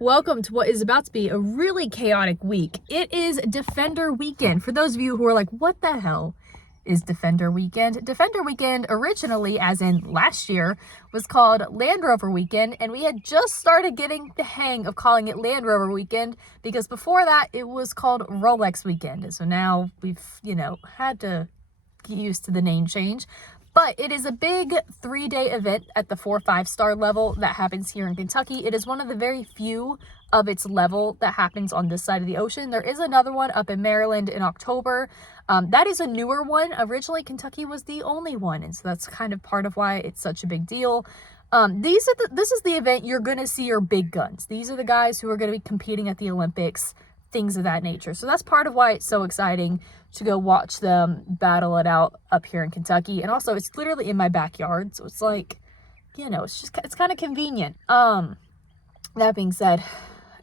Welcome to what is about to be a really chaotic week. It is Defender Weekend. For those of you who are like, what the hell is Defender Weekend? Defender Weekend originally, as in last year, was called Land Rover Weekend, and we had just started getting the hang of calling it Land Rover Weekend because before that it was called Rolex Weekend. And so now we've, had to get used to the name change. But it is a big 3-day event at the 4-5-star level that happens here in Kentucky. It is one of the very few of its level that happens on this side of the ocean. There is another one up in Maryland in October. That is a newer one. Originally, Kentucky was the only one, and so that's kind of part of why it's such a big deal. This is the event you're going to see your big guns. These are the guys who are going to be competing at the Olympics, things of that nature. So that's part of why it's so exciting to go watch them battle it out up here in Kentucky. And also it's literally in my backyard, so it's like, it's kind of convenient. That being said,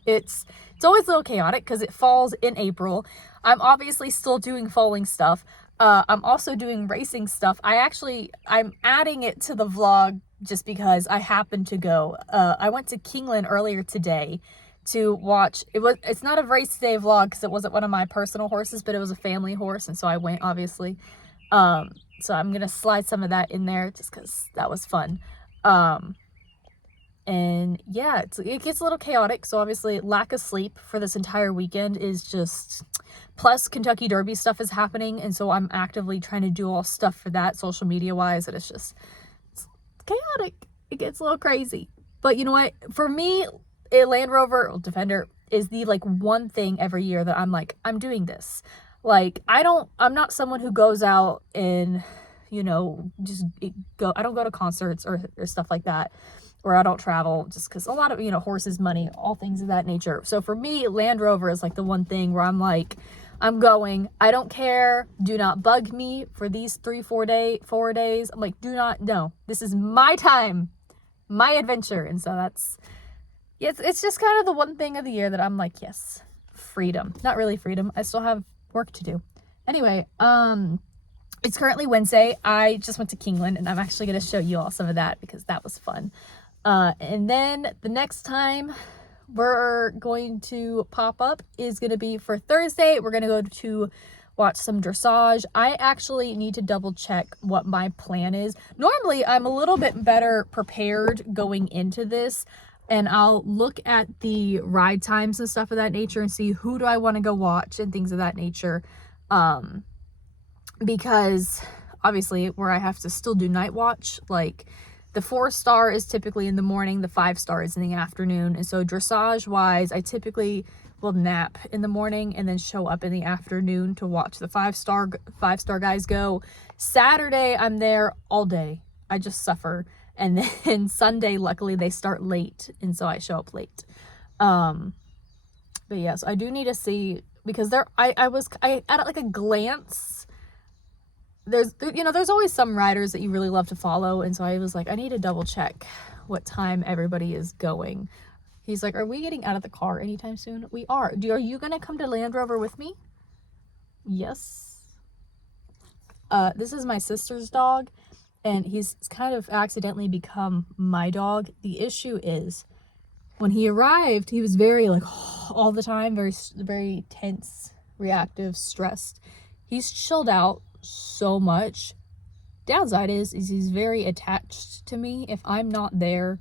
it's always a little chaotic because it falls in April. I'm obviously still doing foaling stuff. I'm also doing racing stuff. I'm adding it to the vlog just because I happened to go. I went to Kingland earlier today to watch. It's not a race day vlog because it wasn't one of my personal horses, but it was a family horse, and so I went, obviously. So I'm gonna slide some of that in there just because that was fun. And yeah, it gets a little chaotic, so obviously lack of sleep for this entire weekend is just, plus Kentucky Derby stuff is happening, and so I'm actively trying to do all stuff for that social media wise, and it's chaotic. It gets a little crazy, but you know what, for me, a Land Rover Defender is the one thing every year that I'm doing this. I'm not someone who goes out and I don't go to concerts or stuff like that, or I don't travel just because a lot of horses, money, all things of that nature. So for me, Land Rover is the one thing where I'm going, I don't care, do not bug me for these 4 days. I'm no, this is my time, my adventure. And so it's just kind of the one thing of the year that I'm yes, freedom. Not really freedom. I still have work to do. Anyway, it's currently Wednesday. I just went to Kingland, and I'm actually going to show you all some of that because that was fun. And then the next time we're going to pop up is going to be for Thursday. We're going to go to watch some dressage. I actually need to double check what my plan is. Normally, I'm a little bit better prepared going into this, and I'll look at the ride times and stuff of that nature and see who do I want to go watch and things of that nature. Because obviously where I have to still do night watch, the 4-star is typically in the morning, the 5-star is in the afternoon. And so dressage wise, I typically will nap in the morning and then show up in the afternoon to watch the 5-star guys go. Saturday, I'm there all day. I just suffer. And then Sunday, luckily, they start late, and so I show up late. But yes, I do need to see, because I at a glance, there's always some riders that you really love to follow, and so I was I need to double check what time everybody is going. He's like, are we getting out of the car anytime soon? We are. Are you gonna come to Land Rover with me? Yes. This is my sister's dog. And he's kind of accidentally become my dog. The issue is, when he arrived, he was very all the time, very, very tense, reactive, stressed. He's chilled out so much. Downside is he's very attached to me. If I'm not there,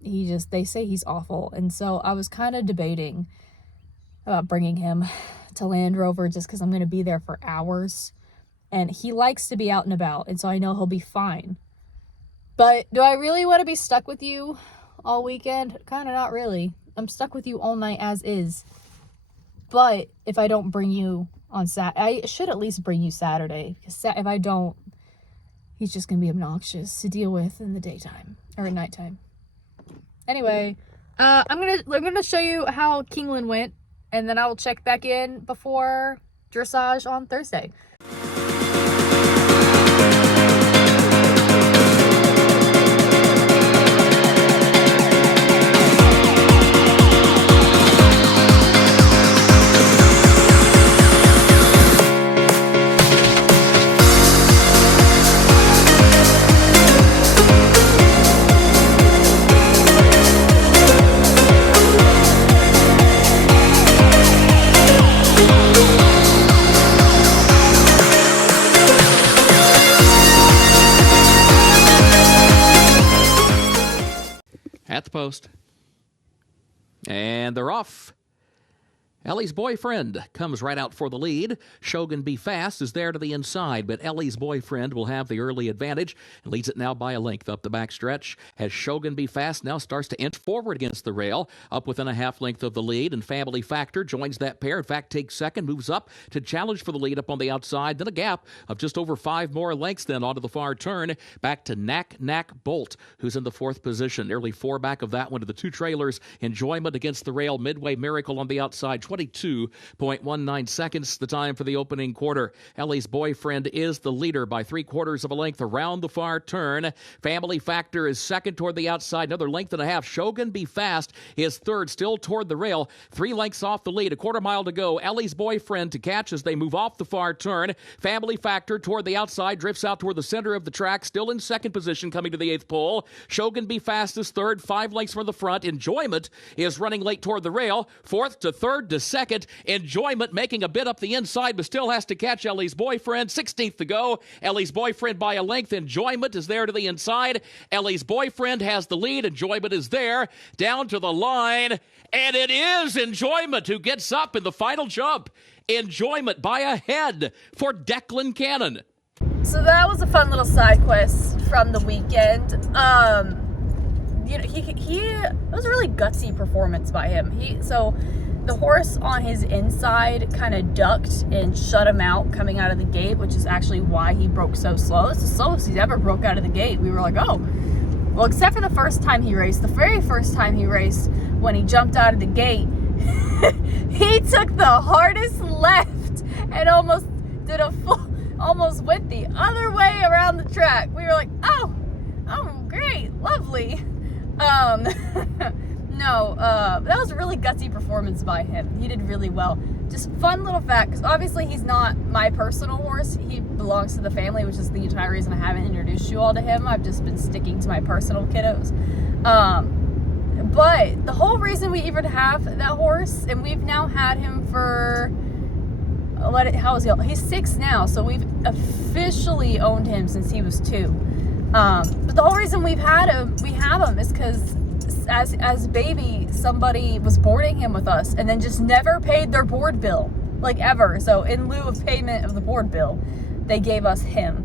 they say he's awful. And so I was kind of debating about bringing him to Land Rover just because I'm going to be there for hours. And he likes to be out and about, and so I know he'll be fine. But do I really want to be stuck with you all weekend? Kind of not really. I'm stuck with you all night as is. But if I don't bring you on Saturday, I should at least bring you Saturday. Because if I don't, he's just going to be obnoxious to deal with in the daytime or at nighttime. Anyway, I'm gonna show you how Kingland went, and then I will check back in before dressage on Thursday. at the post. And they're off. Ellie's Boyfriend comes right out for the lead. Shogun Be Fast is there to the inside, but Ellie's Boyfriend will have the early advantage and leads it now by a length up the backstretch. As Shogun Be Fast now starts to inch forward against the rail, up within a half length of the lead, and Family Factor joins that pair. In fact, takes second, moves up to challenge for the lead up on the outside. Then a gap of just over 5 more lengths then onto the far turn. Back to Knack Bolt, who's in the 4th position. Nearly 4 back of that one to the 2 trailers. Enjoyment against the rail. Midway Miracle on the outside. 22.19 seconds, the time for the opening quarter. Ellie's Boyfriend is the leader by 3/4 of a length around the far turn. Family Factor is second toward the outside, another length and a half. Shogun Be Fast is third, still toward the rail. 3 lengths off the lead, a 1/4 mile to go. Ellie's Boyfriend to catch as they move off the far turn. Family Factor toward the outside, drifts out toward the center of the track, still in second position coming to the 8th pole. Shogun Be Fast is third, 5 lengths from the front. Enjoyment is running late toward the rail, 4th to 3rd to second. Enjoyment making a bit up the inside, but still has to catch Ellie's Boyfriend. 16th to go. Ellie's Boyfriend by a length. Enjoyment is there to the inside. Ellie's Boyfriend has the lead. Enjoyment is there down to the line, and it is Enjoyment who gets up in the final jump. Enjoyment by a head for Declan Cannon. So that was a fun little side quest from the weekend. You know, it was a really gutsy performance by him. The horse on his inside kind of ducked and shut him out coming out of the gate, which is actually why he broke so slow. It's the slowest he's ever broke out of the gate. We were like, oh. Well, except for the first time he raced. The very first time he raced, when he jumped out of the gate, he took the hardest left and almost went the other way around the track. We were like, oh, great, lovely. No, that was a really gutsy performance by him. He did really well. Just fun little fact, because obviously he's not my personal horse. He belongs to the family, which is the entire reason I haven't introduced you all to him. I've just been sticking to my personal kiddos. But the whole reason we even have that horse, and we've now had him for, how is he? He's 6 now, so we've officially owned him since he was 2. But the whole reason we have him is because as a baby, somebody was boarding him with us and then just never paid their board bill, like ever. So in lieu of payment of the board bill, they gave us him.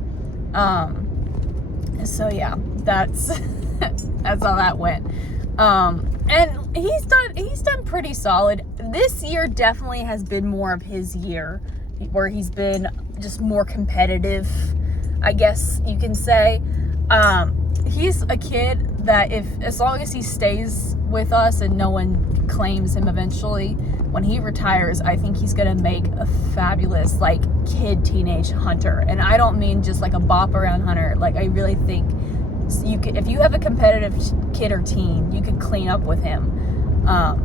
So yeah, that's that's how that went. And he's done pretty solid. This year definitely has been more of his year, where he's been just more competitive, I guess you can say. He's a kid that as long as he stays with us and no one claims him eventually, when he retires, I think he's gonna make a fabulous teenage hunter. And I don't mean just like a bop around hunter. Like, I really think if you have a competitive kid or teen, you could clean up with him.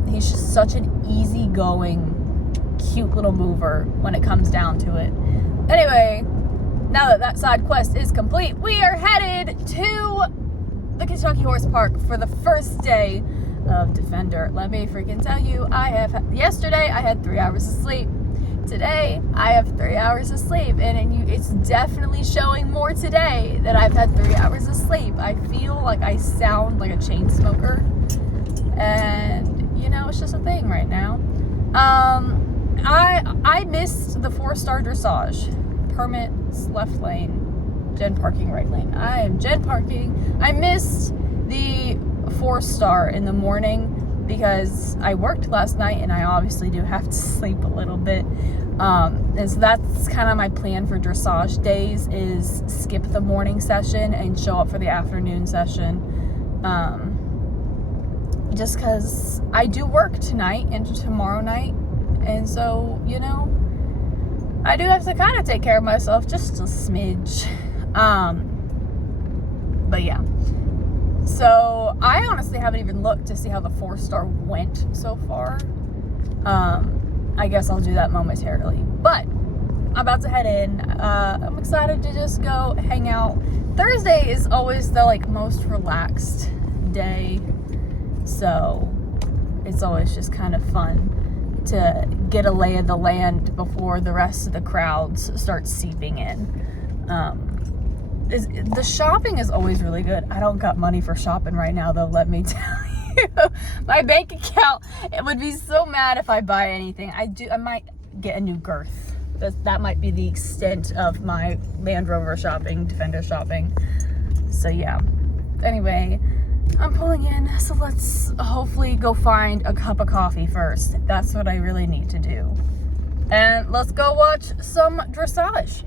He's just such an easygoing, cute little mover when it comes down to it. Anyway, now that side quest is complete, we are headed to the Kentucky Horse Park for the first day of Defender. Let me freaking tell you, yesterday I had 3 hours of sleep. Today I have 3 hours of sleep, and it's definitely showing more today that I've had 3 hours of sleep. I feel like I sound like a chain smoker, and it's just a thing right now. I missed the 4-star dressage. Permits left lane, gen parking right lane. I am gen parking. I missed the 4-star in the morning because I worked last night, and I obviously do have to sleep a little bit. And so that's kind of my plan for dressage days, is skip the morning session and show up for the afternoon session. Just because I do work tonight and tomorrow night, and so I do have to kind of take care of myself just a smidge. But yeah. So I honestly haven't even looked to see how the 4-star went so far. I guess I'll do that momentarily. But I'm about to head in. I'm excited to just go hang out. Thursday is always the most relaxed day. So it's always just kind of fun to get a lay of the land before the rest of the crowds start seeping in. The shopping is always really good. I don't got money for shopping right now, though, let me tell My bank account, it would be so mad if I buy anything. I might get a new girth. That might be the extent of my Land Rover shopping, Defender shopping. So yeah. Anyway, I'm pulling in, so let's hopefully go find a cup of coffee first. That's what I really need to do. And let's go watch some dressage.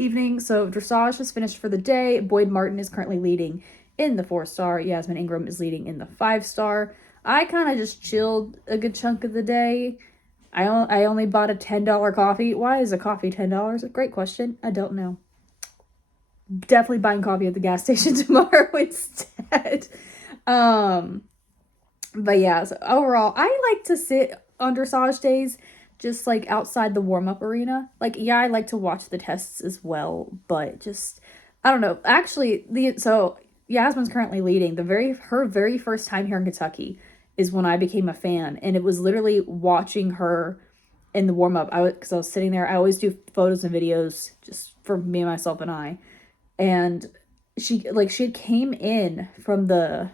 evening. So dressage is finished for the day. Boyd Martin is currently leading in the 4-star. Yasmin Ingram is leading in the 5-star. I kind of just chilled a good chunk of the day. I only bought a $10 coffee. Why is a coffee $10? A great question. I don't know. Definitely buying coffee at the gas station tomorrow instead. But yeah, so overall, I like to sit on dressage days just like outside the warm-up arena. Like, yeah, I like to watch the tests as well, but just, I don't know. Actually, so Yasmin's currently leading. Her very first time here in Kentucky is when I became a fan, and it was literally watching her in the warm-up. Because I was sitting there. I always do photos and videos just for me, myself, and I. And she had came in from the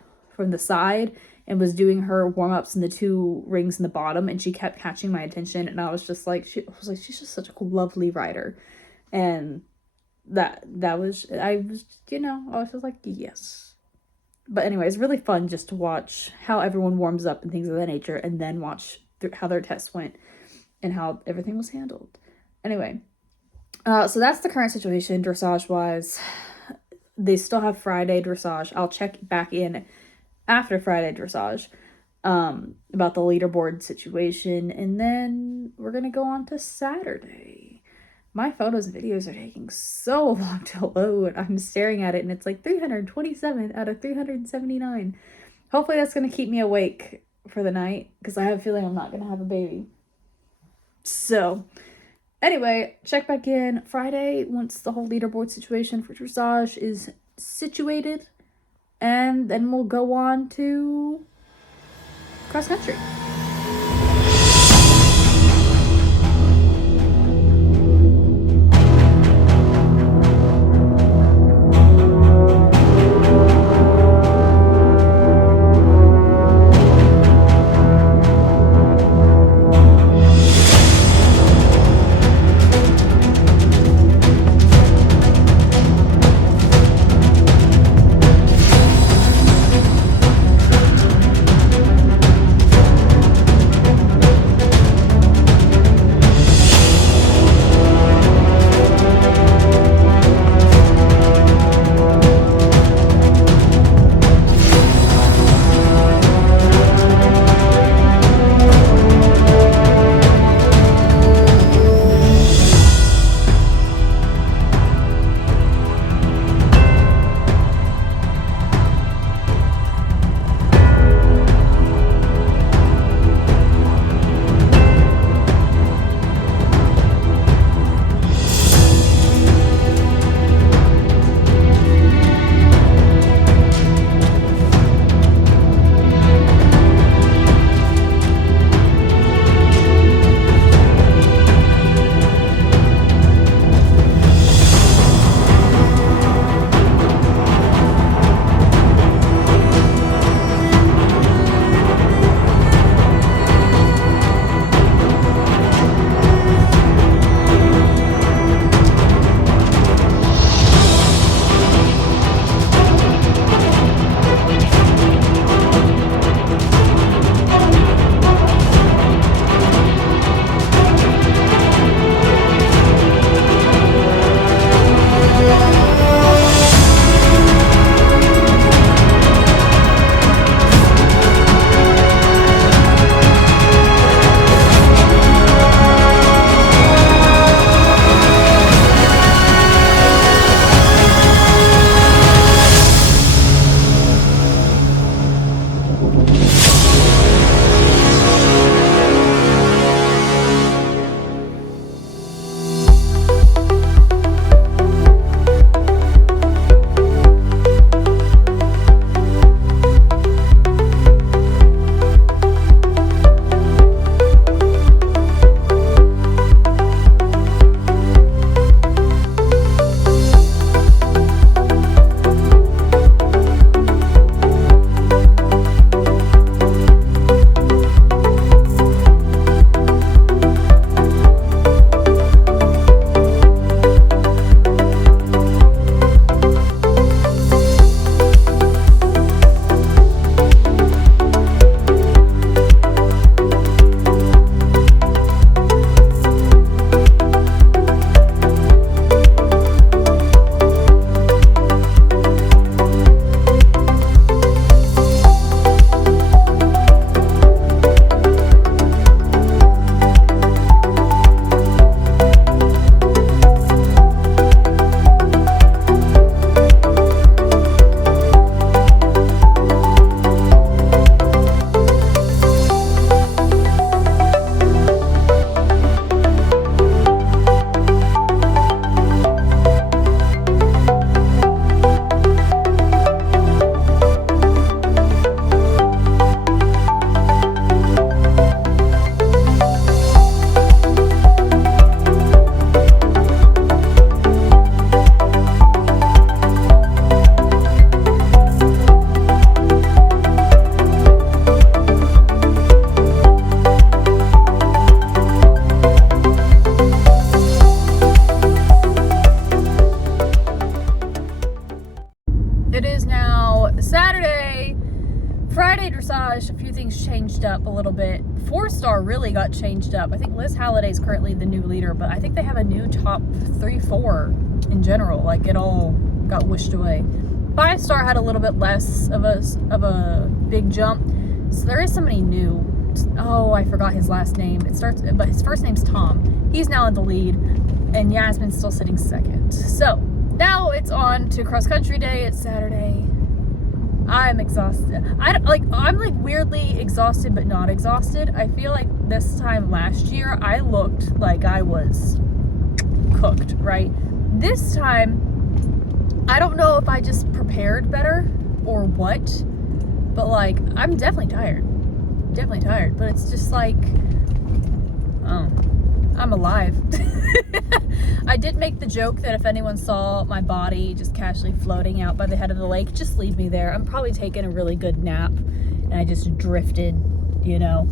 side and was doing her warm-ups in the 2 rings in the bottom, and she kept catching my attention, and I was just like, she's just such a lovely rider. And I was just like, yes. But anyway, it's really fun just to watch how everyone warms up and things of that nature, and then watch how their tests went and how everything was handled. Anyway, so that's the current situation dressage-wise. They still have Friday dressage. I'll check back in after Friday dressage about the leaderboard situation, and then we're gonna go on to Saturday. My photos and videos are taking so long to load. I'm staring at it and it's like 327 out of 379. Hopefully that's gonna keep me awake for the night, because I have a feeling I'm not gonna have a baby. So anyway, check back in Friday once the whole leaderboard situation for dressage is situated. And then we'll go on to cross country. a little bit. 4-star really got changed up. I think Liz Halliday is currently the new leader, but I think they have a new top 3-4 in general. Like, it all got wished away. 5-star had a little bit less of a big jump. So there is somebody new. Oh, I forgot his last name. But his first name's Tom. He's now in the lead, and Yasmin's still sitting second. So now it's on to cross country day. It's Saturday. I'm exhausted. I'm like weirdly exhausted, but not exhausted. I feel like this time last year, I looked like I was cooked, right? This time, I don't know if I just prepared better or what, but like, I'm definitely tired. Definitely tired, but it's just like, oh, I'm alive. I did make the joke that if anyone saw my body just casually floating out by the head of the lake, just leave me there. I'm probably taking a really good nap and I just drifted, you know.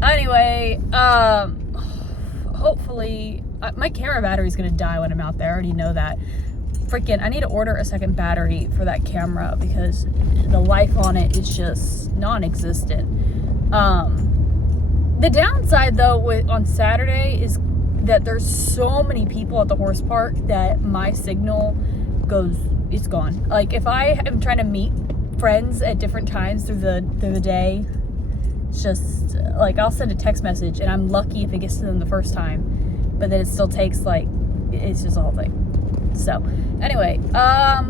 Anyway, hopefully my camera battery is gonna die when I'm out there. I already know that. Freaking, I need to order a second battery for that camera because the life on it is just non-existent. The downside though on Saturday is that there's so many people at the horse park that my signal it's gone. Like, if I am trying to meet friends at different times through the day, it's just like, I'll send a text message and I'm lucky if it gets to them the first time, but then it still takes, like, it's just a whole thing. So anyway, I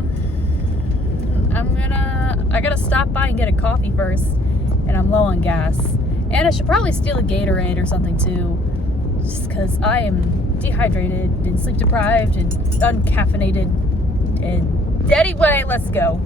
gotta stop by and get a coffee first, and I'm low on gas, and I should probably steal a Gatorade or something too, just because I am dehydrated and sleep deprived and uncaffeinated. And anyway, let's go.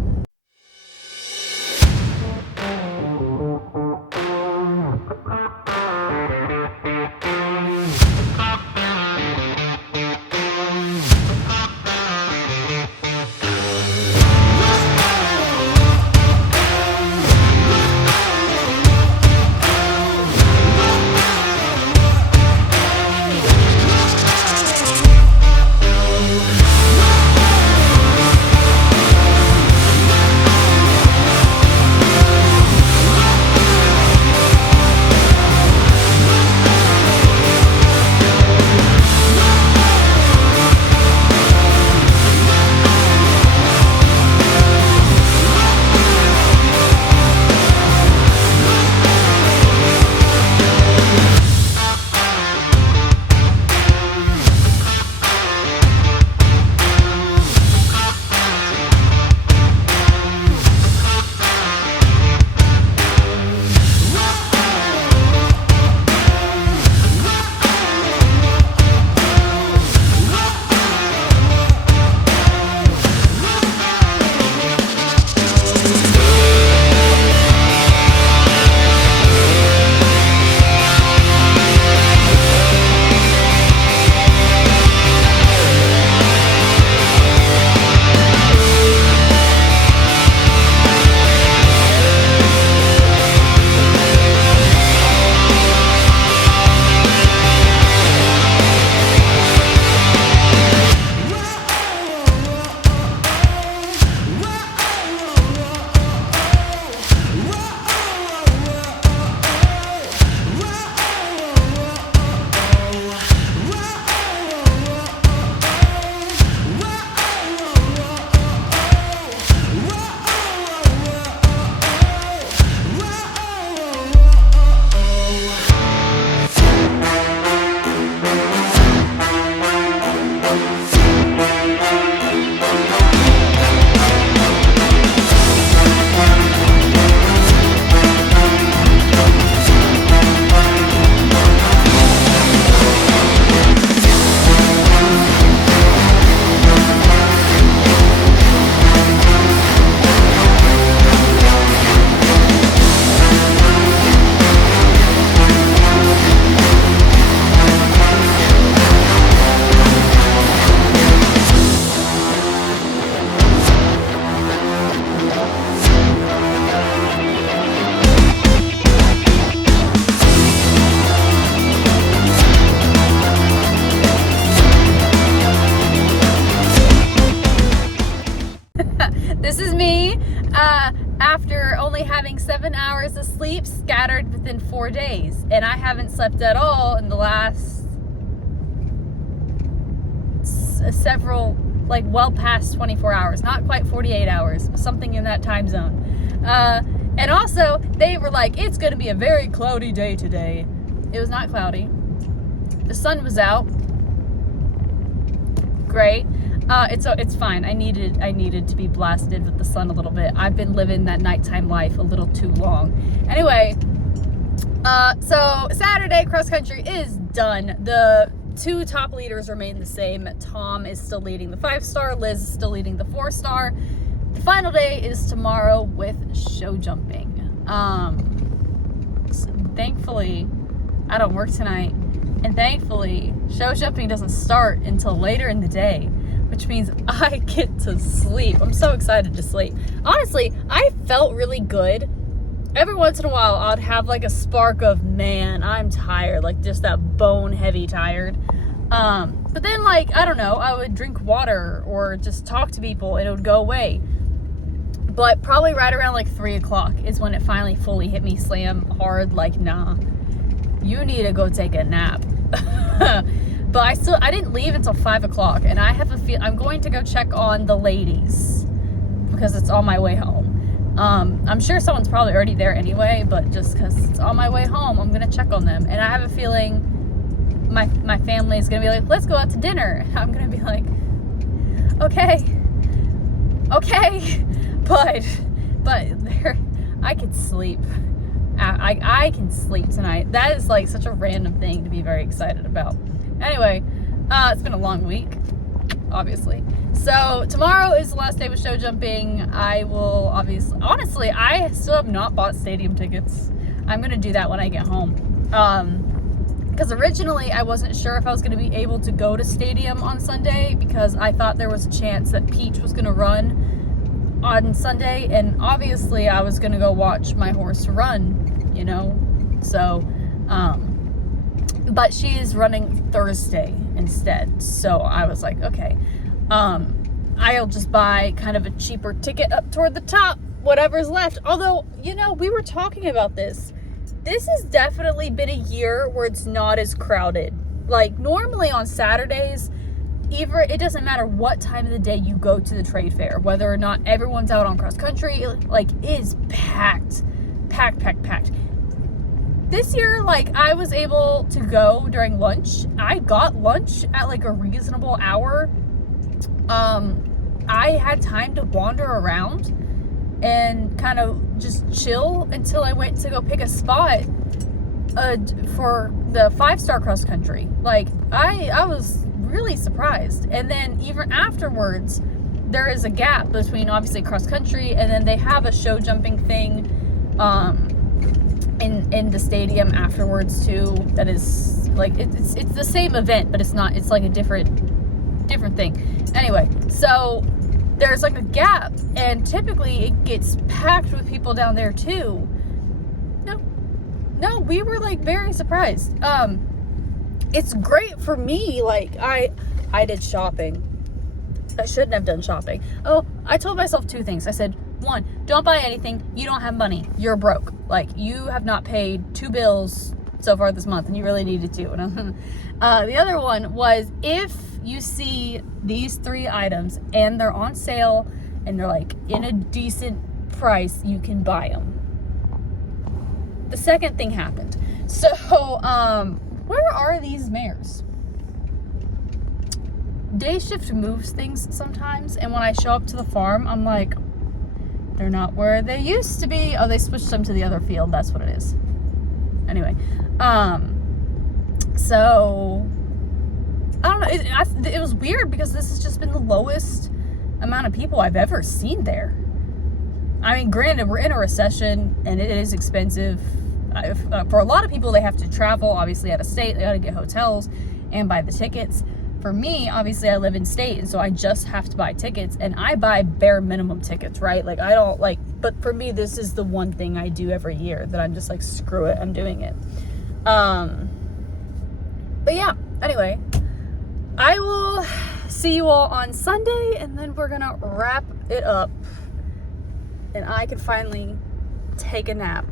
after only having 7 hours of sleep scattered within 4 days. And I haven't slept at all in the last several, like well past 24 hours, not quite 48 hours, something in that time zone. And also, they were like, it's going to be a very cloudy day today. It was not cloudy. The sun was out. Great. It's fine. I needed to be blasted with the sun a little bit. I've been living that nighttime life a little too long. Anyway, so Saturday cross country is done. The 2 top leaders remain the same. Tom is still leading the 5-star. Liz is still leading the 4-star. The final day is tomorrow with show jumping. Thankfully, I don't work tonight, and thankfully, show jumping doesn't start until later in the day, which means I get to sleep. I'm so excited to sleep. Honestly, I felt really good. Every once in a while, I'd have like a spark of, man, I'm tired, like just that bone heavy tired. But then, like, I don't know, I would drink water or just talk to people and it would go away. But probably right around like 3 o'clock is when it finally fully hit me slam hard, like, nah, you need to go take a nap. But I didn't leave until 5 o'clock, and I have a feel I'm going to go check on the ladies because it's on my way home. I'm sure someone's probably already there anyway, but just because it's on my way home, I'm gonna check on them. And I have a feeling my family is gonna be like, let's go out to dinner. I'm gonna be like, okay, but there, I could sleep. I can sleep tonight. That is like such a random thing to be very excited about. Anyway, it's been a long week, obviously. So tomorrow is the last day with show jumping. I will honestly, I still have not bought stadium tickets. I'm gonna do that when I get home. Because originally I wasn't sure if I was gonna be able to go to stadium on Sunday because I thought there was a chance that Peach was gonna run on Sunday, and obviously I was gonna go watch my horse run, you know. So, but she is running Thursday instead. So I was like, okay, I'll just buy kind of a cheaper ticket up toward the top, whatever's left. Although, you know, we were talking about this. This has definitely been a year where it's not as crowded. Like normally on Saturdays, it doesn't matter what time of the day you go to the trade fair, whether or not everyone's out on cross country, like it is packed. This year, like, I was able to go during lunch. I got lunch at like a reasonable hour. I had time to wander around and kind of just chill until I went to go pick a spot for the 5-star cross country. Like, I was really surprised. And then even afterwards, there is a gap between obviously cross country and then they have a show jumping thing in the stadium afterwards too. That is like it's the same event, but it's not. It's like a different thing. Anyway, so there's like a gap, and typically it gets packed with people down there too. No, we were like very surprised. It's great for me. Like I did shopping. I shouldn't have done shopping. Oh, I told myself 2 things. I said, 1, don't buy anything. You don't have money. You're broke. Like, you have not paid 2 bills so far this month, and you really needed to. And the other one was, if you see these 3 items and they're on sale and they're like in a decent price, you can buy them. The second thing happened. So, where are these mares? Day shift moves things sometimes, and when I show up to the farm, I'm like, they're not where they used to be. Oh, they switched them to the other field. That's what it is. Anyway, so I don't know. It was weird because this has just been the lowest amount of people I've ever seen there. I mean, granted, we're in a recession and it is expensive. For a lot of people, they have to travel, obviously, out of state. They got to get hotels and buy the tickets. For me, obviously, I live in state, and so I just have to buy tickets, and I buy bare minimum tickets, right? Like, I don't, like, but for me, this is the one thing I do every year that I'm just like, screw it, I'm doing it. But yeah, anyway, I will see you all on Sunday, and then we're gonna wrap it up and I could finally take a nap.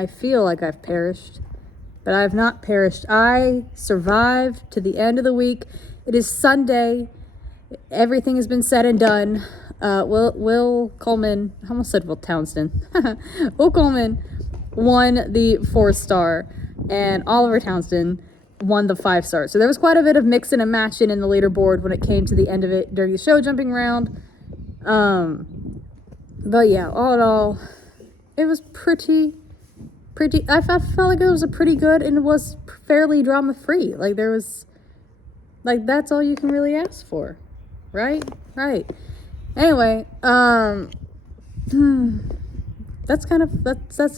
I feel like I've perished, but I have not perished. I survived to the end of the week. It is Sunday. Everything has been said and done. Will Coleman, I almost said Will Townsend. Will Coleman won the 4-star, and Oliver Townsend won the 5-star. So there was quite a bit of mixing and matching in the leaderboard when it came to the end of it during the show jumping round. But yeah, all in all, it was pretty, I felt like it was a pretty good, and it was fairly drama free. Like, there was, like, that's all you can really ask for, right? Anyway, that's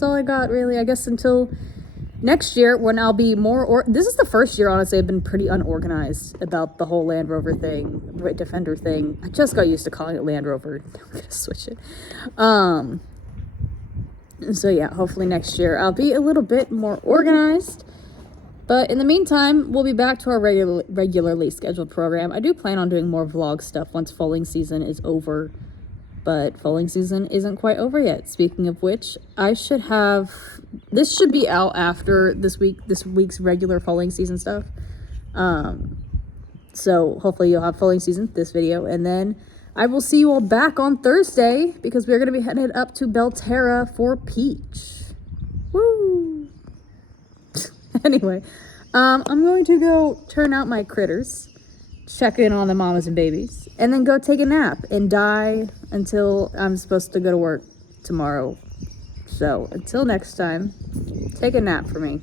all I got, really. I guess until next year, when I'll be more, this is the first year, honestly, I've been pretty unorganized about the whole Land Rover thing, Defender thing. I just got used to calling it Land Rover. I'm gonna switch it. So yeah, hopefully next year I'll be a little bit more organized. But in the meantime, we'll be back to our regularly scheduled program. I do plan on doing more vlog stuff once foaling season is over. But foaling season isn't quite over yet. Speaking of which, this should be out after this week's regular foaling season stuff. So hopefully you'll have foaling season, this video, and then I will see you all back on Thursday because we're going to be headed up to Belterra for Peach. Woo! Anyway, I'm going to go turn out my critters, check in on the mamas and babies, and then go take a nap and die until I'm supposed to go to work tomorrow. So until next time, take a nap for me.